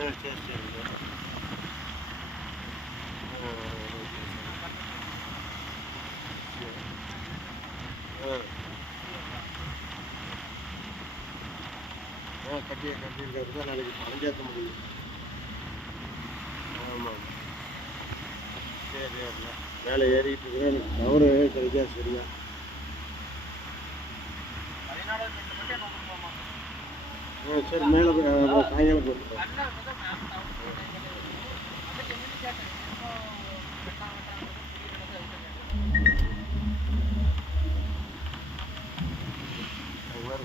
சரி சரிங்க. ஆ ஆ கட்டியிருக்காரு தான் நாளைக்கு பணம் முடியும். ஆமாம். சரி சரிண்ணா. மேலே ஏறிக்கிட்டு இருக்கிறேன். எனக்கு டவரு கிடைக்கா சரியா. சரி மேலே சாயங்காலம் போட்டுருக்கோம்.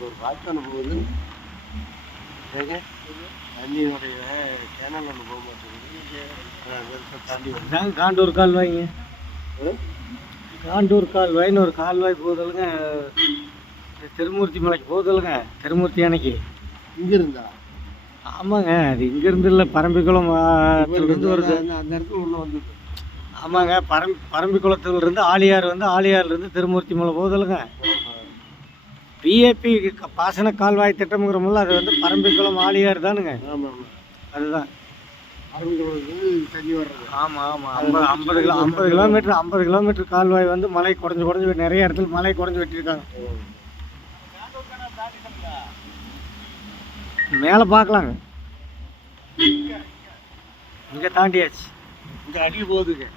ஒரு வாய்க்கான போகுது. தண்ணியுடைய சேனல் ஒன்று போக மாட்டேங்குது. தண்ணி காண்டூர் கால்வாய்ங்க. காண்டூர் கால்வாய்னு ஒரு கால்வாய் போகுதலுங்க. திருமூர்த்தி மலைக்கு போகுதலுங்க. திருமூர்த்தி அணைக்கு இங்கிருந்தா? ஆமாங்க. அது இங்கேருந்து இல்லை, பரம்பிக்குளம் இருந்து வருது. அந்த இடத்துல உள்ள வந்தது. ஆமாங்க. பரம்பிக்குளத்துலேருந்து ஆலியார் வந்து ஆலியார்லேருந்து திருமூர்த்தி மலை போகுதலுங்க. பிஏபி பாசன கால்வாய் திட்டம்ங்கிறோம்ல, அது வந்து பரம்பிக்குளம் ஆலியார் தானுங்க. ஆமாம் ஆமாம், அதுதான் தண்ணி வர்றது. ஆமாம் ஆமாம். 50 கிலோமீட்டர் கால்வாய் வந்து மலை குறைஞ்சி நிறைய இடத்துல மலை குறைஞ்சி வெட்டியிருக்காங்க. மேலே பார்க்கலாங்க. இங்கே தாண்டியாச்சு. இங்கே அடி போகுதுங்க.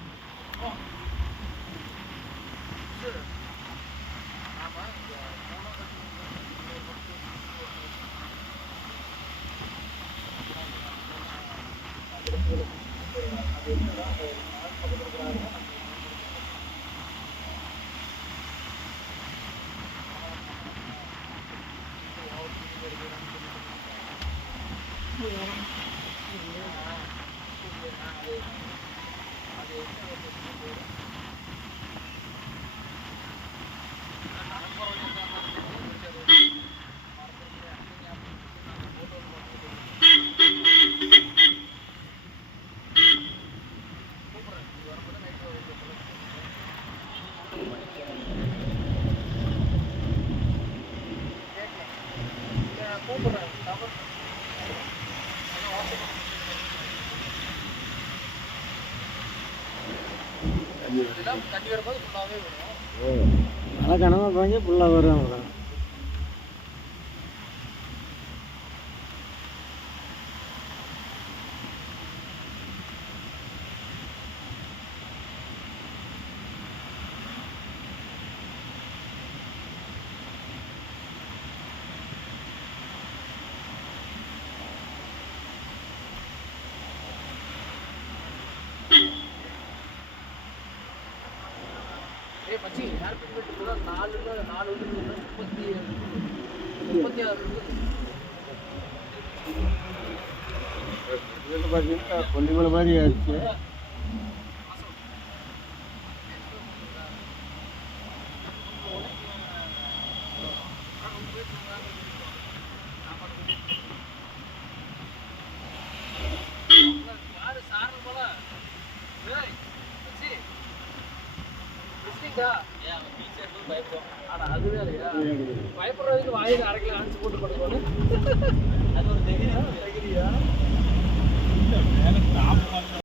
தண்ணி வரும்போது ஃபுல்லாகவே வரும். மழை கனமாக பாஞ்சு ஃபுல்லாக வரும். அவ்வளோ மச்சி ஏர்பின் கூட 4 பார்த்தீங்கன்னா கொல்லிமலை மாதிரி ஆயிடுச்சு. பயப்படுறதுக்கு வாயில் அரைக்கல அனுப்பிச்சு போட்டு படுவாங்க. அது ஒரு தெரியா